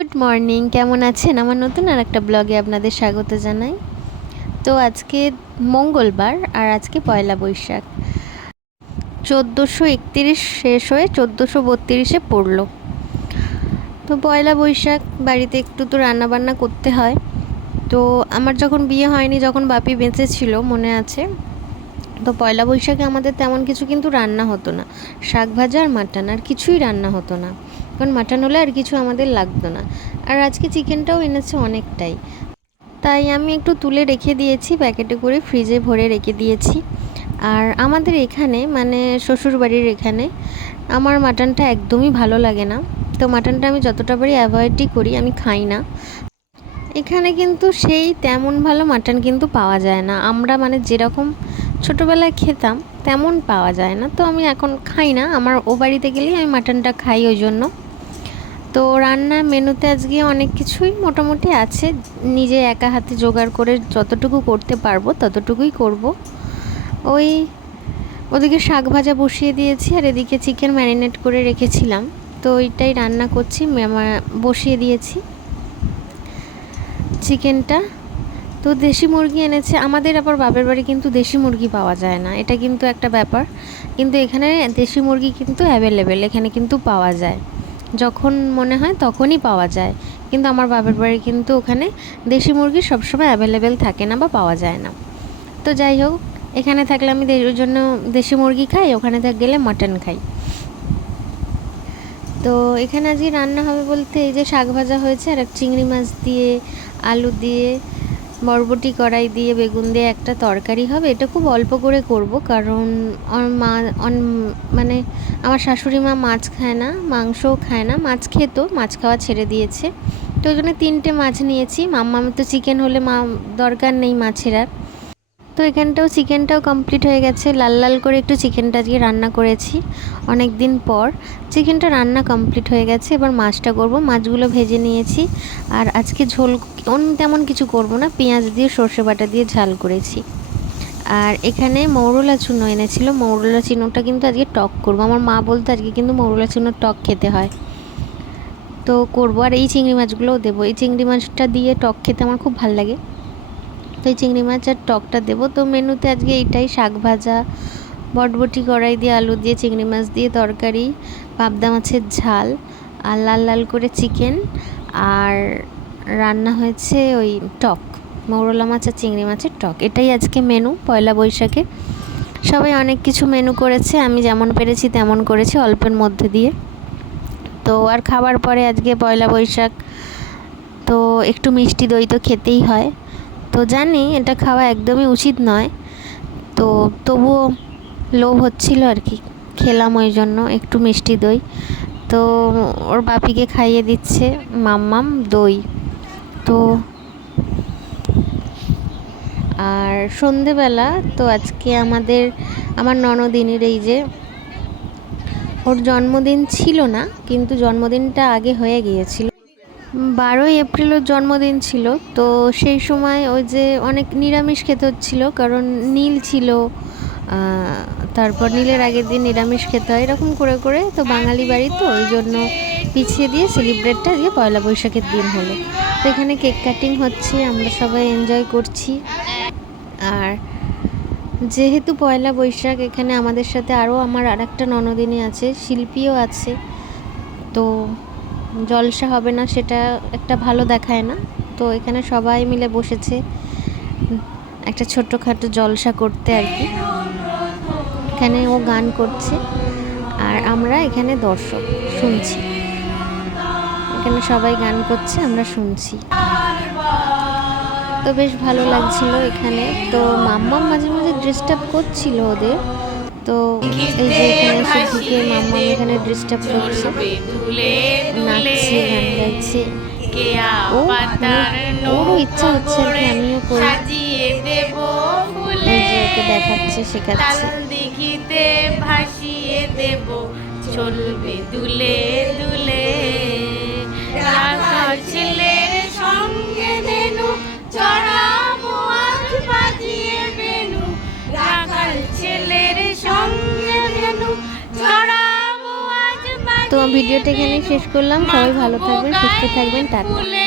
Good morning, কেমন আছেন? আমার নতুন আর একটা ব্লগে আপনাদের স্বাগত জানাই। তো আজকে মঙ্গলবার আর আজকে পয়লা বৈশাখ। 1431 শেষ হয়ে 1432-এ পড়লো। তো পয়লা বৈশাখ বাড়িতে একটু তো রান্নাবান্না করতে হয়। তো আমার যখন বিয়ে হয়নি, যখন বাপি বেঁচে ছিল মনে আছে, তো পয়লা বৈশাখে আমাদের তেমন কিছু কিন্তু রান্না হতো না। শাক ভাজা আর মাটন, আর কিছুই রান্না হতো না, কারণ মাটন হলে আর কিছু আমাদের লাগতো না। আর আজকে চিকেনটাও এনেছে অনেকটাই, তাই আমি একটু তুলে রেখে দিয়েছি, প্যাকেটে করে ফ্রিজে ভরে রেখে দিয়েছি। আর আমাদের এখানে মানে শ্বশুরবাড়ির এখানে আমার মাটনটা একদমই ভালো লাগে না। তো মাটনটা আমি যতটা পারি অ্যাভয়েডই করি, আমি খাই না। এখানে কিন্তু সেই তেমন ভালো মাটন কিন্তু পাওয়া যায় না, আমরা মানে যেরকম ছোটোবেলায় খেতাম তেমন পাওয়া যায় না। তো আমি এখন খাই না, আমার ও বাড়িতে গেলেই আমি মাটনটা খাই ওই জন্য। তো রান্নার মেনুতে আজকে অনেক কিছুই মোটামুটি আছে, নিজে একা হাতে জোগাড় করে যতটুকু করতে পারবো ততটুকুই করব। ওই ওদিকে শাক ভাজা বসিয়ে দিয়েছি, আর এদিকে চিকেন ম্যারিনেট করে রেখেছিলাম, তো ওইটাই রান্না করছি, বসিয়ে দিয়েছি চিকেনটা। তো দেশি মুরগি এনেছে আমাদের, আবার বাপের বাড়ি কিন্তু দেশি মুরগি পাওয়া যায় না, এটা কিন্তু একটা ব্যাপার। কিন্তু এখানে দেশি মুরগি কিন্তু অ্যাভেলেবেল, এখানে কিন্তু পাওয়া যায়, যখন মনে হয় তখনই পাওয়া যায়। কিন্তু আমার বাপের বাড়ি কিন্তু ওখানে দেশি মুরগি সবসময় অ্যাভেলেবেল থাকে না বা পাওয়া যায় না। তো যাই হোক, এখানে থাকলে আমি ওই জন্য দেশি মুরগি খাই, ওখানে গেলে মাটন খাই। তো এখানে আজকে রান্না হবে বলতে এই যে শাক ভাজা হয়েছে, আর এক চিংড়ি মাছ দিয়ে আলু দিয়ে বরবটি কড়াই দিয়ে বেগুন দিয়ে একটা তরকারি হবে। এটা খুব অল্প করে করব, কারণ মা মানে আমার শাশুড়ি মা মাছ খায় না, মাংসও খায় না। মাছ খেত, মাছ খাওয়া ছেড়ে দিয়েছে। তো ওই জন্য 3টে মাছ নিয়েছি। মাম্মাম তো চিকেন হলে দরকার নেই মাছের আর। তো এখানটাও চিকেনটাও কমপ্লিট হয়ে গেছে, লাল লাল করে একটু চিকেনটা আজকে রান্না করেছি অনেক দিন পর। চিকেনটা রান্না কমপ্লিট হয়ে গেছে, এবার মাছটা করব। মাছগুলো ভেজে নিয়েছি, আর আজকে ঝোল অন্য তেমন কিছু করব না, পেঁয়াজ দিয়ে সর্ষে বাটা দিয়ে ঝাল করেছি। আর এখানে মৌরলা চূর্ণ এনেছিল, মৌরলা চূর্ণটা কিন্তু আজকে টক করব। আমার মা বলতো আজকে কিন্তু মৌরলা চূর্ণ টক খেতে হয়, তো করবো। আর এই চিংড়ি মাছগুলোও দেবো, এই চিংড়ি মাছটা দিয়ে টক খেতে আমার খুব ভালো লাগে, তো এই চিংড়ি মাছ আর টকটা দেবো। তো মেনুতে আজকে এইটাই, শাক ভাজা, বটবটি কড়াই দিয়ে আলু দিয়ে চিংড়ি মাছ দিয়ে তরকারি, পাবদা মাছের ঝাল, আর লাল লাল করে চিকেন, আর রান্না হয়েছে ওই টক, মৌরলা মাছ আর চিংড়ি মাছের টক। এটাই আজকে মেনু পয়লা বৈশাখে। সবাই অনেক কিছু মেনু করেছে, আমি যেমন পেরেছি তেমন করেছি অল্পের মধ্যে দিয়ে। তো আর খাবার পরে আজকে পয়লা বৈশাখ, তো একটু মিষ্টি দই তো খেতেই হয়। তো জানি এটা খাওয়া একদমই উচিত নয়, তো তবুও লোভ হচ্ছিল আর কি, খেলাম ওই জন্য একটু মিষ্টি দই। তো ওর বাপিকে খাইয়ে দিচ্ছে মাম্মাম দই। তো আর সন্ধেবেলা তো আজকে আমার ননদিনীর এই যে ওর জন্মদিন ছিল না, কিন্তু জন্মদিনটা আগে হয়ে গিয়েছিল, 12ই এপ্রিল ওর জন্মদিন ছিল। তো সেই সময় ওই যে অনেক নিরামিষ খেতে হচ্ছিল, কারণ নীল ছিল, তারপর নীলের আগের দিন নিরামিষ খেতে হয়, এরকম করে করে। তো বাঙালি বাড়ি তো ওই জন্য পিছিয়ে দিয়ে সেলিব্রেটটা আজকে পয়লা বৈশাখের দিন হলো। তো এখানে কেক কাটিং হচ্ছে, আমরা সবাই এনজয় করছি। আর যেহেতু পয়লা বৈশাখ, এখানে আমাদের সাথে আরও আমার আরেকটা ননদিনী আছে, শিল্পীও আছে। তো জলসা হবে না সেটা একটা ভালো দেখায় না, তো এখানে সবাই মিলে বসেছে একটা ছোট্টখাটো জলসা করতে আর কি। এখানে ও গান করছে, আর আমরা এখানে দর্শক শুনছি, এখানে সবাই গান করছে, আমরা শুনছি। তো বেশ ভালো লাগছিল এখানে। তো মাম্মাম মাঝে মাঝে ডিস্টার্ব করছিল ওদের, তো এই যে এখানে এসে ঢুকে মাম্মাম এখানে ডিস্টার্ব করছে, নাচছে, গান গাইছে। ও মানে ওরও ইচ্ছা হচ্ছে আর কি আমিও করি, ওই যে ওকে দেখাচ্ছে, শেখাচ্ছে। দিঘিতে ভাসিয়ে দেব, চলবে দুলে দুলে, রাখাল ছেলের সঙ্গে দেনু, চড়াবো আজ বাজিয়ে বেনু, রাখাল ছেলের সঙ্গে দেনু, চড়াবো আজ তো বাজিয়ে ভিডিওটা এখানেই শেষ করলাম। সবাই ভালো থাকবেন, সুস্থ থাকবেন, টাটা।